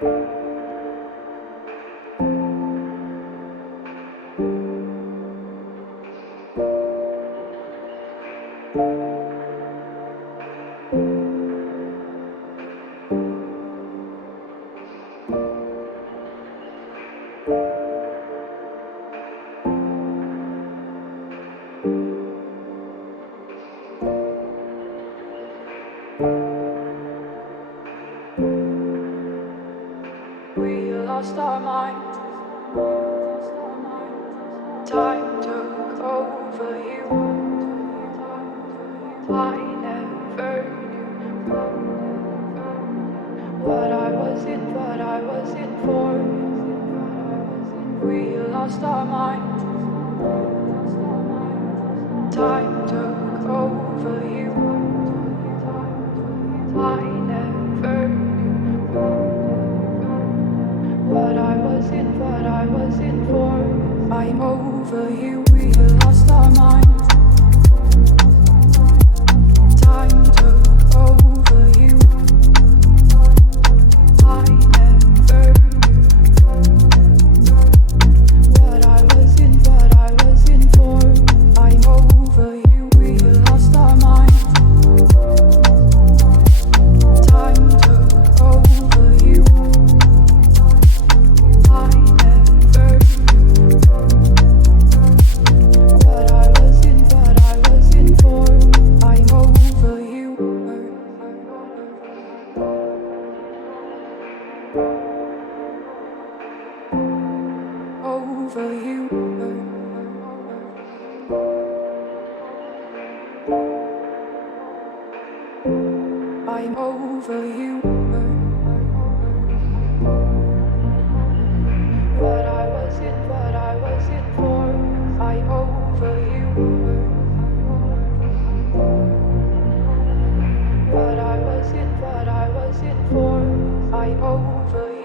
We lost our minds. Time took over you. I never knew what I was in for. We lost our minds. Time took over you. I never knew what I was in for. I'm over you. We lost our minds. Time took over you. I never knew what I was in for. I'm over you. We lost our minds. Time took over you. I never knew what I was in for. I'm over you. Over you. I'm over you. What I was in for. I'm over you. What I was in for. I'm over you.